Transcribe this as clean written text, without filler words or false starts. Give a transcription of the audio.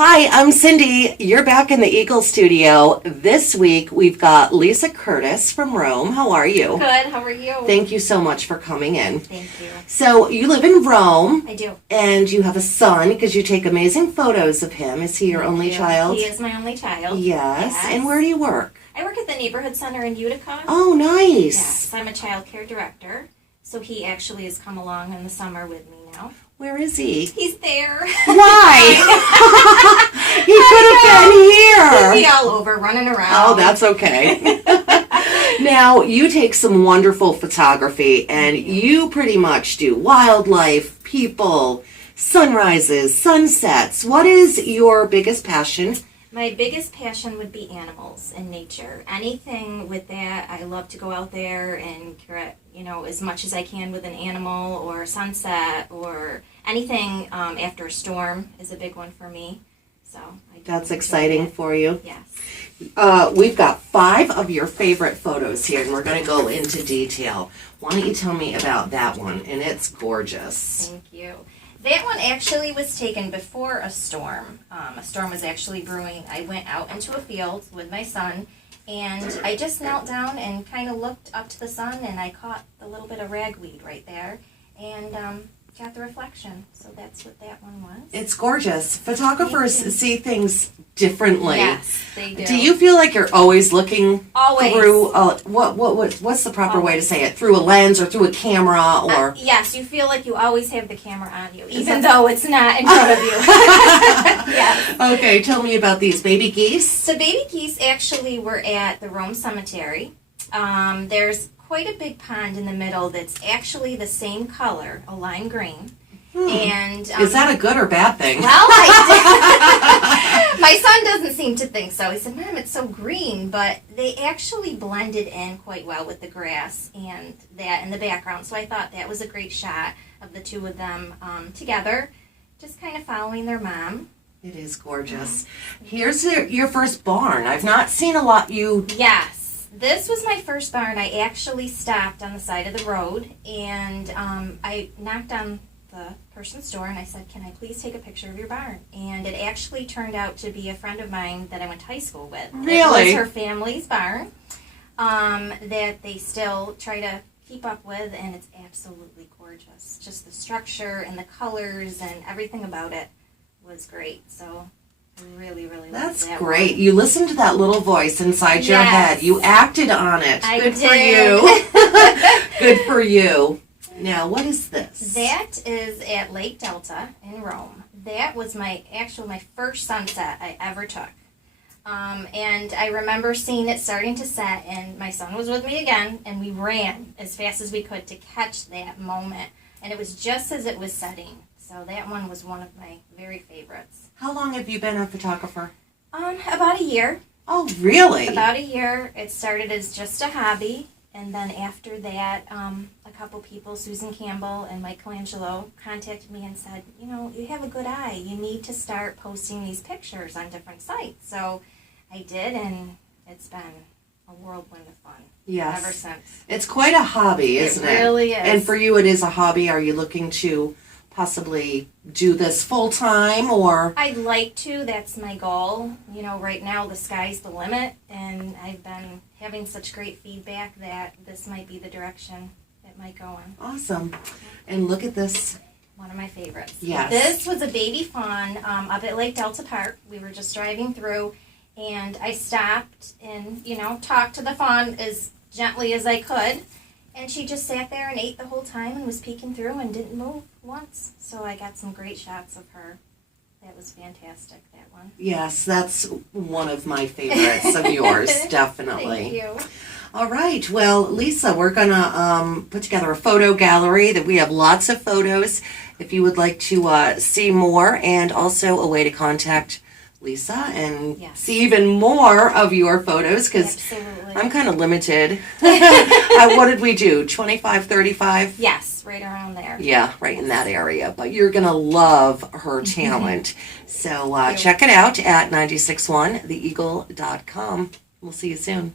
Hi, I'm Cindy. You're back in the Eagle studio. This week we've got Lisa Curtis from Rome. How are you? Good. How are you? Thank you so much for coming in. Thank you. So you live in Rome. I do. And you have a son because you take amazing photos of him. Is he your only child? He is my only child. Yes. And where do you work? I work at the neighborhood center in Utica. Oh, nice. Yes, I'm a child care director. So he actually has come along in the summer with me now. Where is he? He's there. Why? He could have been here. He'd be all over, running around. Oh, that's okay. Now, you take some wonderful photography, and you pretty much do wildlife, people, sunrises, sunsets. What is your biggest passion? My biggest passion would be animals and nature. Anything with that, I love to go out there and create, as much as I can with an animal or a sunset or anything after a storm is a big one for me. So that's exciting for you. Yes. We've got 5 of your favorite photos here, and we're going to go into detail. Why don't you tell me about that one? And it's gorgeous. Thank you. That one actually was taken before a storm. A storm was actually brewing. I went out into a field with my son, and I just knelt down and kind of looked up to the sun, and I caught a little bit of ragweed right there, and got the reflection. So that's what that one was. It's gorgeous. Photographers see things differently. Yes, they do. Do you feel like you're always looking Always. through what's the proper way to say it? Through a lens or through a camera or? Yes, you feel like you always have the camera on you, even though it's not in front of you. Yes. Okay, tell me about these baby geese. So baby geese actually were at the Rome Cemetery. There's quite a big pond in the middle that's actually the same color, a lime green. And is that a good or bad thing? Well, my son doesn't seem to think so. He said, "Mom, it's so green," but they actually blended in quite well with the grass and that in the background. So I thought that was a great shot of the two of them together, just kind of following their mom. It is gorgeous. Here's your first barn. I've not seen a lot. Yes. This was my first barn. I actually stopped on the side of the road, and I knocked on the person's door, and I said, "Can I please take a picture of your barn?" And it actually turned out to be a friend of mine that I went to high school with. Really? It was her family's barn that they still try to keep up with, and it's absolutely gorgeous. Just the structure and the colors and everything about it was great. So I really, really That's loved that great. one. You listened to that little voice inside your head. You acted on it. I Good did. for you. Good for you. Now, what is this? That is at Lake Delta in Rome. That was my first sunset I ever took. And I remember seeing it starting to set, and my son was with me again, and we ran as fast as we could to catch that moment. And it was just as it was setting. So that one was one of my very favorites. How long have you been a photographer? About a year. Oh, really? About a year. It started as just a hobby. And then after that, a couple people, Susan Campbell and Michelangelo, contacted me and said, you have a good eye. You need to start posting these pictures on different sites. So I did, and it's been a whirlwind of fun. Yes. Ever since. It's quite a hobby, isn't it? It really is. And for you, it is a hobby. Are you looking to possibly do this full time or? I'd like to. That's my goal. Right now the sky's the limit, and I've been having such great feedback that this might be the direction it might go in. Awesome. And look at this. One of my favorites. Yes. This was a baby fawn up at Lake Delta Park. We were just driving through, and I stopped and, talked to the fawn as gently as I could. And she just sat there and ate the whole time and was peeking through and didn't move once. So I got some great shots of her. That was fantastic, that one. Yes, that's one of my favorites of yours, definitely. Thank you. All right. Well, Lisa, we're going to put together a photo gallery that we have lots of photos if you would like to see more, and also a way to contact Lisa and see even more of your photos, because I'm kind of limited. What did we do? 25, 35? Yes, right around there. Yeah, right in that area. But you're going to love her talent. So check it out at 961theeagle.com. We'll see you soon.